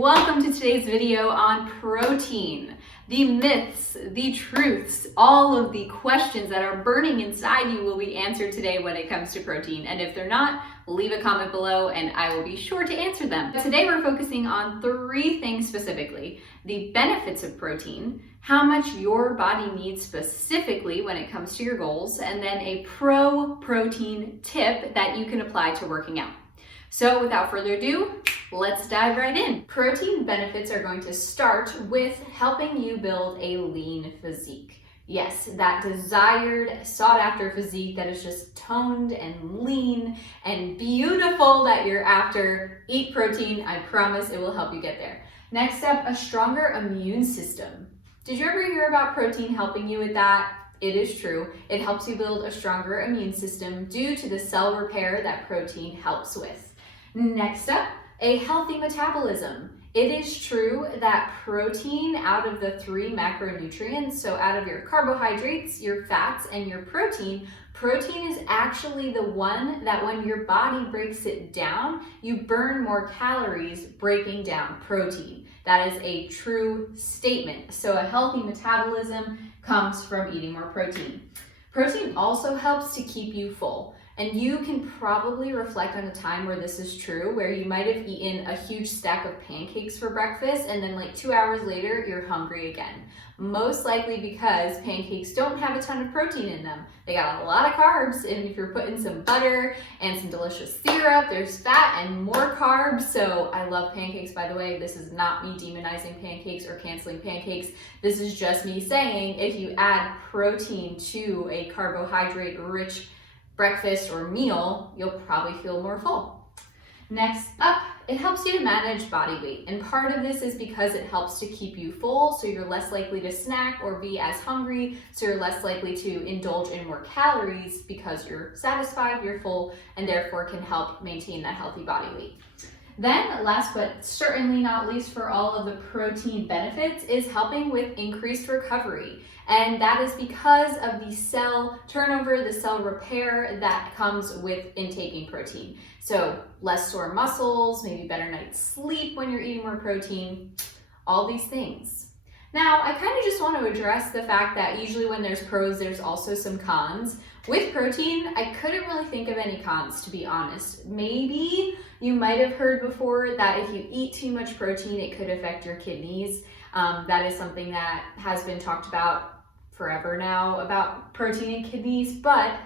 Welcome to today's video on protein. The myths, the truths, all of the questions that are burning inside you will be answered today when it comes to protein. And if they're not, leave a comment below and I will be sure to answer them. Today we're focusing on three things specifically: the benefits of protein, how much your body needs specifically when it comes to your goals, and then a pro-protein tip that you can apply to working out. So without further ado, let's dive right in. Protein benefits are going to start with helping you build a lean physique. Yes, that desired, sought after physique that is just toned and lean and beautiful that you're after. Eat protein, I promise it will help you get there. Next up, a stronger immune system. Did you ever hear about protein helping you with that? It is true. It helps you build a stronger immune system due to the cell repair that protein helps with. Next up, a healthy metabolism. It is true that protein, out of the three macronutrients, so out of your carbohydrates, your fats, and your protein is actually the one that when your body breaks it down, you burn more calories breaking down protein. That is a true statement. So a healthy metabolism comes from eating more protein. Protein also helps to keep you full. And you can probably reflect on a time where this is true, where you might have eaten a huge stack of pancakes for breakfast and then like 2 hours later, you're hungry again. Most likely because pancakes don't have a ton of protein in them. They got a lot of carbs, and if you're putting some butter and some delicious syrup, there's fat and more carbs. So I love pancakes, by the way. This is not me demonizing pancakes or canceling pancakes. This is just me saying if you add protein to a carbohydrate-rich breakfast or meal, you'll probably feel more full. Next up, it helps you to manage body weight. And part of this is because it helps to keep you full, so you're less likely to snack or be as hungry, so you're less likely to indulge in more calories because you're satisfied, you're full, and therefore can help maintain that healthy body weight. Then, last but certainly not least for all of the protein benefits, is helping with increased recovery. And that is because of the cell turnover, the cell repair that comes with intaking protein. So less sore muscles, maybe better night's sleep when you're eating more protein, all these things. Now, I kind of just want to address the fact that usually when there's pros, there's also some cons. With protein, I couldn't really think of any cons, to be honest. Maybe you might have heard before that if you eat too much protein, it could affect your kidneys. That is something that has been talked about forever now about protein in kidneys, but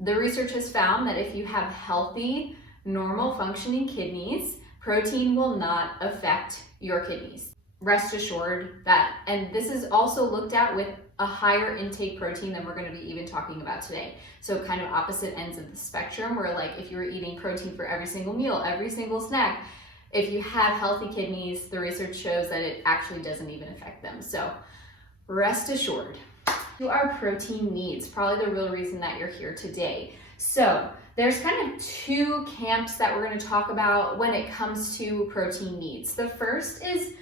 the research has found that if you have healthy, normal functioning kidneys, protein will not affect your kidneys. Rest assured that, and this is also looked at with a higher intake protein than we're going to be even talking about today. So kind of opposite ends of the spectrum, where like if you were eating protein for every single meal, every single snack, if you have healthy kidneys, the research shows that it actually doesn't even affect them. So rest assured. Our protein needs, probably the real reason that you're here today. So there's kind of two camps that we're going to talk about when it comes to protein needs. The first is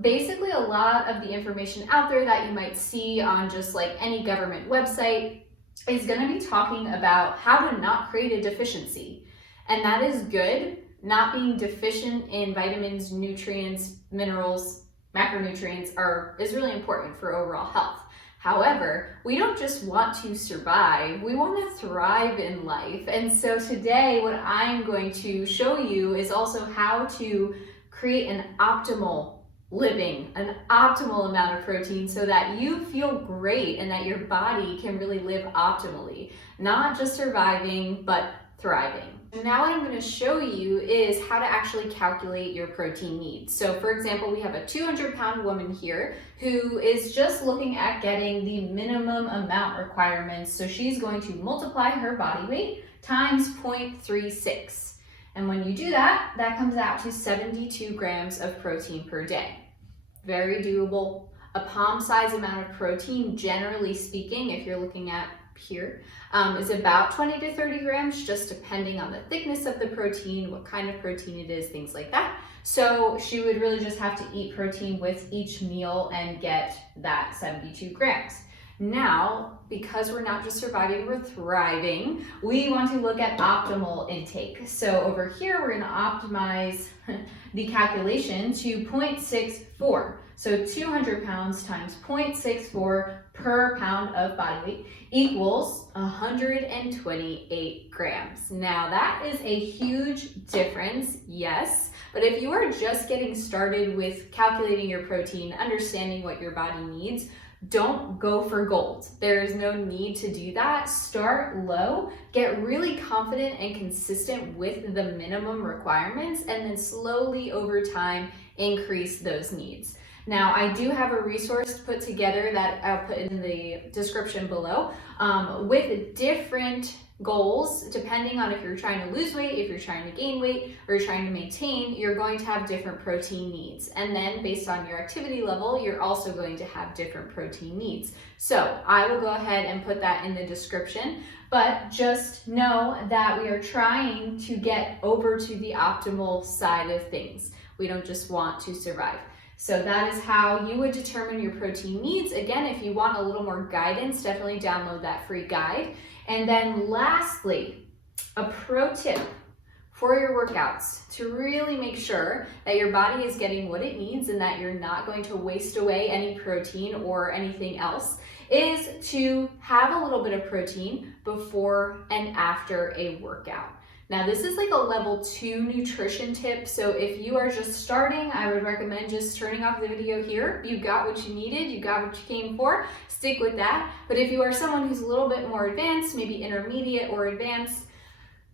basically a lot of the information out there that you might see on just like any government website is going to be talking about how to not create a deficiency. And that is good. Not being deficient in vitamins, nutrients, minerals, macronutrients is really important for overall health. However, we don't just want to survive, we want to thrive in life. And so today, what I'm going to show you is also how to create an optimal living, an optimal amount of protein so that you feel great and that your body can really live optimally, not just surviving, but thriving. Now what I'm going to show you is how to actually calculate your protein needs. So for example, we have a 200-pound woman here who is just looking at getting the minimum amount requirements. So she's going to multiply her body weight times 0.36. And when you do that, that comes out to 72 grams of protein per day. Very doable. A palm-sized amount of protein, generally speaking, if you're looking at here, is about 20 to 30 grams, just depending on the thickness of the protein, what kind of protein it is, things like that. So she would really just have to eat protein with each meal and get that 72 grams. Now, because we're not just surviving, we're thriving, we want to look at optimal intake. So over here, we're going to optimize the calculation to 0.64. So 200 pounds times 0.64 per pound of body weight equals 128 grams. Now that is a huge difference, yes, but if you are just getting started with calculating your protein, understanding what your body needs, don't go for gold. There is no need to do that. Start low, get really confident and consistent with the minimum requirements, and then slowly over time increase those needs. Now, I do have a resource put together that I'll put in the description below with different goals, depending on if you're trying to lose weight, if you're trying to gain weight, or you're trying to maintain, you're going to have different protein needs. And then based on your activity level, you're also going to have different protein needs. So I will go ahead and put that in the description, but just know that we are trying to get over to the optimal side of things. We don't just want to survive. So that is how you would determine your protein needs. Again, if you want a little more guidance, definitely download that free guide. And then lastly, a pro tip for your workouts to really make sure that your body is getting what it needs and that you're not going to waste away any protein or anything else is to have a little bit of protein before and after a workout. Now this is like a level 2 nutrition tip, so if you are just starting, I would recommend just turning off the video here. You got what you needed, you got what you came for, stick with that. But if you are someone who's a little bit more advanced, maybe intermediate or advanced,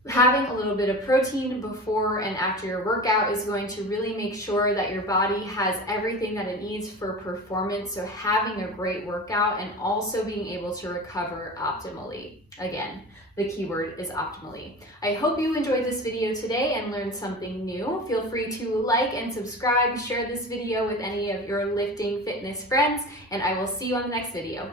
having a little bit of protein before and after your workout is going to really make sure that your body has everything that it needs for performance. So having a great workout and also being able to recover optimally. Again, the keyword is optimally. I hope you enjoyed this video today and learned something new. Feel free to like and subscribe, share this video with any of your lifting fitness friends, and I will see you on the next video.